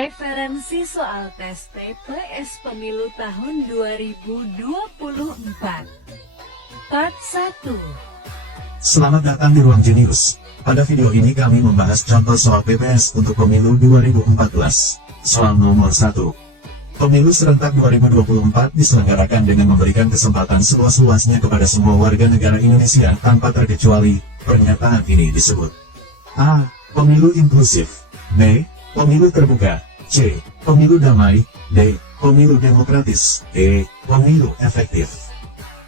Referensi soal tes TPS Pemilu tahun 2024 Part 1. Selamat datang di Ruang Jenius. Pada video ini kami membahas contoh soal PPS untuk Pemilu 2014. Soal nomor 1. Pemilu serentak 2024 diselenggarakan dengan memberikan kesempatan seluas-luasnya kepada semua warga negara Indonesia tanpa terkecuali. Pernyataan ini disebut A. Pemilu inklusif. B. Pemilu terbuka. C. Pemilu damai. D. Pemilu demokratis. E. Pemilu efektif.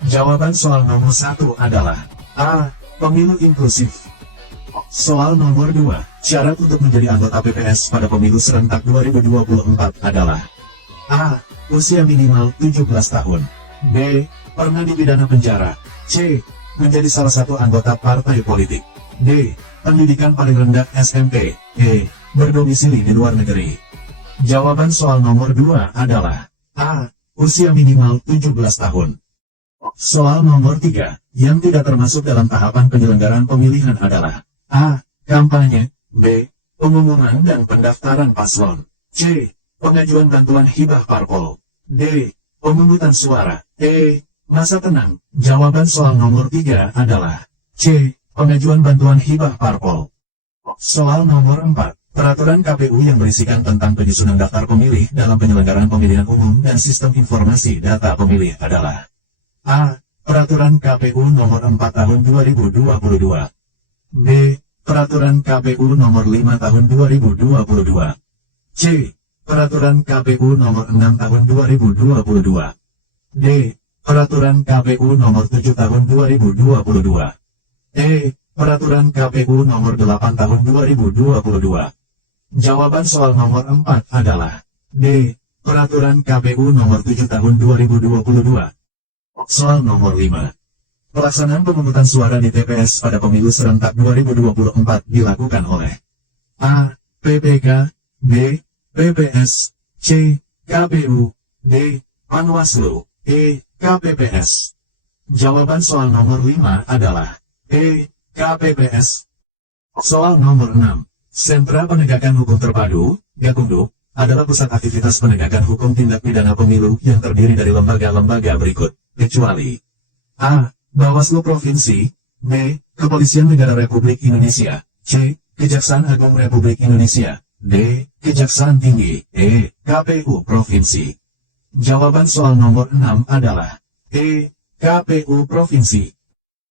Jawaban soal nomor 1 adalah A. Pemilu inklusif. Soal nomor 2. Syarat untuk menjadi anggota PPS pada pemilu serentak 2024 adalah A. Usia minimal 17 tahun. B. Pernah dipidana penjara. C. Menjadi salah satu anggota partai politik. D. Pendidikan paling rendah SMP. E. Berdomisili di luar negeri. Jawaban soal nomor 2 adalah A. Usia minimal 17 tahun. Soal nomor 3, yang tidak termasuk dalam tahapan penyelenggaraan pemilihan adalah A. Kampanye. B. Pengumuman dan pendaftaran paslon. C. Pengajuan bantuan hibah parpol. D. Pemungutan suara. E. Masa tenang. Jawaban soal nomor 3 adalah C. Pengajuan bantuan hibah parpol. Soal nomor 4. Peraturan KPU yang berisikan tentang penyusunan daftar pemilih dalam penyelenggaraan pemilihan umum dan sistem informasi data pemilih adalah A. Peraturan KPU nomor 4 tahun 2022. B. Peraturan KPU nomor 5 tahun 2022. C. Peraturan KPU nomor 6 tahun 2022. D. Peraturan KPU nomor 7 tahun 2022. E. Peraturan KPU nomor 8 tahun 2022. Jawaban soal nomor 4 adalah D. Peraturan KPU nomor 7 tahun 2022. Soal nomor 5. Pelaksanaan pemungutan suara di TPS pada pemilu serentak 2024 dilakukan oleh A. PPK. B. PPS. C. KPU. D. Panwaslu. E. KPPS. Jawaban soal nomor 5 adalah E. KPPS. Soal nomor 6. Sentra Penegakan Hukum Terpadu, Gakumdu, adalah pusat aktivitas penegakan hukum tindak pidana pemilu yang terdiri dari lembaga-lembaga berikut, kecuali A. Bawaslu Provinsi. B. Kepolisian Negara Republik Indonesia. C. Kejaksaan Agung Republik Indonesia. D. Kejaksaan Tinggi. E. KPU Provinsi. Jawaban soal nomor 6 adalah E. KPU Provinsi.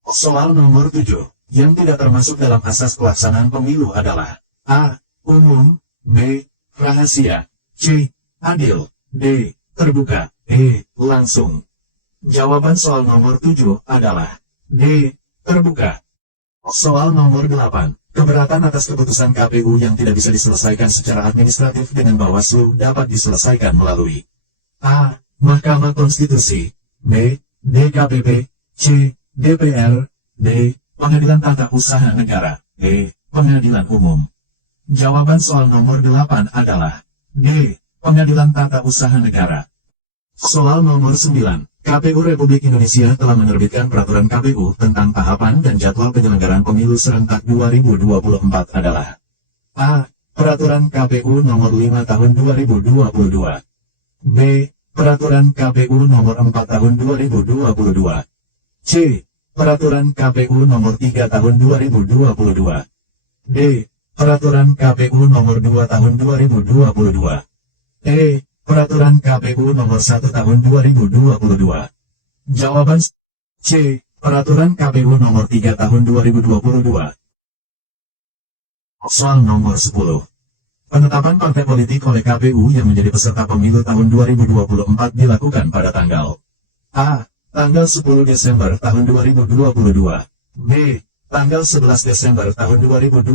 Soal nomor 7, yang tidak termasuk dalam asas pelaksanaan pemilu adalah A. Umum. B. Rahasia. C. Adil. D. Terbuka. E. Langsung. Jawaban soal nomor 7 adalah D. Terbuka. Soal nomor 8. Keberatan atas keputusan KPU yang tidak bisa diselesaikan secara administratif dengan Bawaslu dapat diselesaikan melalui A. Mahkamah Konstitusi. B. DKPP. C. DPR. D. Pengadilan Tata Usaha Negara. E. Pengadilan Umum. Jawaban soal nomor 8 adalah D. Pengadilan Tata Usaha Negara. Soal nomor 9. KPU Republik Indonesia telah menerbitkan peraturan KPU tentang tahapan dan jadwal penyelenggaraan pemilu serentak 2024 adalah A. Peraturan KPU nomor 5 tahun 2022. B. Peraturan KPU nomor 4 tahun 2022. C. Peraturan KPU nomor 3 tahun 2022. D. Peraturan KPU nomor 2 tahun 2022. E. Peraturan KPU nomor 1 tahun 2022. Jawaban C. Peraturan KPU nomor 3 tahun 2022. Soal nomor 10. Penetapan partai politik oleh KPU yang menjadi peserta pemilu tahun 2024 dilakukan pada tanggal A. Tanggal 10 Desember tahun 2022. B. Tanggal 11 Desember tahun 2022.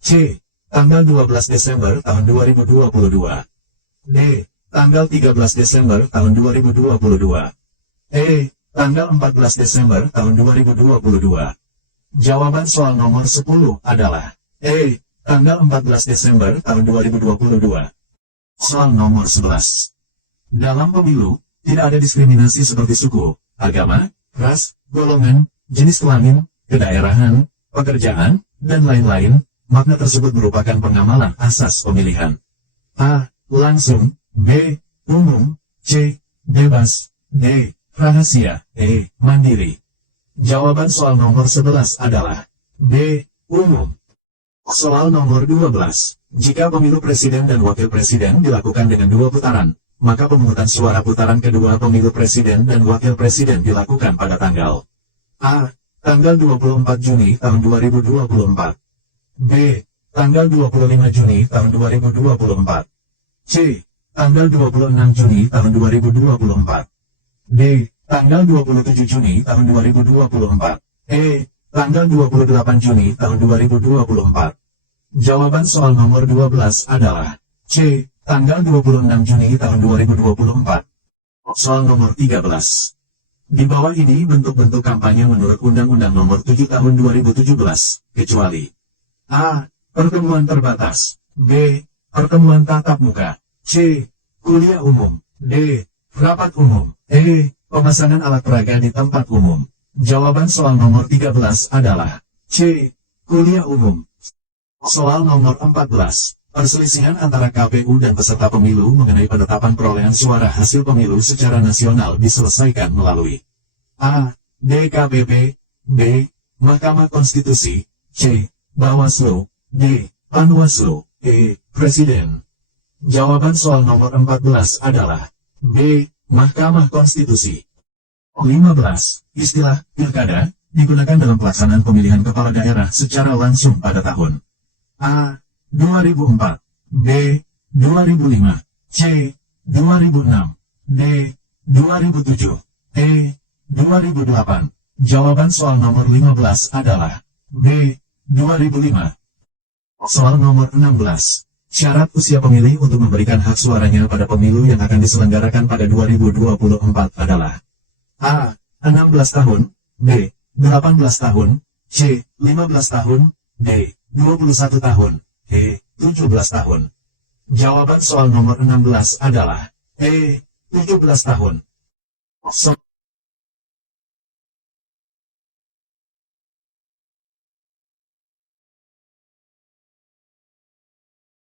C. Tanggal 12 Desember tahun 2022. D. Tanggal 13 Desember tahun 2022. E. Tanggal 14 Desember tahun 2022. Jawaban soal nomor 10 adalah E. Tanggal 14 Desember tahun 2022. Soal nomor 11. Dalam pemilu, tidak ada diskriminasi seperti suku, agama, ras, golongan, jenis kelamin, kedaerahan, pekerjaan, dan lain-lain. Makna tersebut merupakan pengamalan asas pemilihan. A. Langsung. B. Umum. C. Bebas. D. Rahasia. E. Mandiri. Jawaban soal nomor 11 adalah B. Umum. Soal nomor 12. Jika pemilu presiden dan wakil presiden dilakukan dengan 2 putaran, maka pemungutan suara putaran kedua pemilu presiden dan wakil presiden dilakukan pada tanggal A. Tanggal 24 Juni tahun 2024. B. Tanggal 25 Juni tahun 2024. C. Tanggal 26 Juni tahun 2024. D. Tanggal 27 Juni tahun 2024. E. Tanggal 28 Juni tahun 2024. Jawaban soal nomor 12 adalah C. Tanggal 26 Juni tahun 2024. Soal nomor 13. Di bawah ini bentuk-bentuk kampanye menurut Undang-Undang Nomor 7 Tahun 2017, kecuali A. Pertemuan terbatas. B. Pertemuan tatap muka. C. Kuliah umum. D. Rapat umum. E. Pemasangan alat peraga di tempat umum. Jawaban soal nomor 13 adalah C. Kuliah umum. Soal nomor 14. Perselisihan antara KPU dan peserta pemilu mengenai penetapan perolehan suara hasil pemilu secara nasional diselesaikan melalui A. DKPP. B. Mahkamah Konstitusi. C. Bawaslu. D. Panwaslu. E. Presiden. Jawaban soal nomor 14 adalah B. Mahkamah Konstitusi. 15. Istilah pilkada digunakan dalam pelaksanaan pemilihan kepala daerah secara langsung pada tahun A. 2004. B. 2005. C. 2006. D. 2007. E. 2008. Jawaban soal nomor 15 adalah B. 2005. Soal nomor 16. Syarat usia pemilih untuk memberikan hak suaranya pada pemilu yang akan diselenggarakan pada 2024 adalah A. 16 tahun. B. 18 tahun. C. 15 tahun. D. 21 tahun. E. 17 tahun. Jawaban soal nomor 16 adalah E. 17 tahun.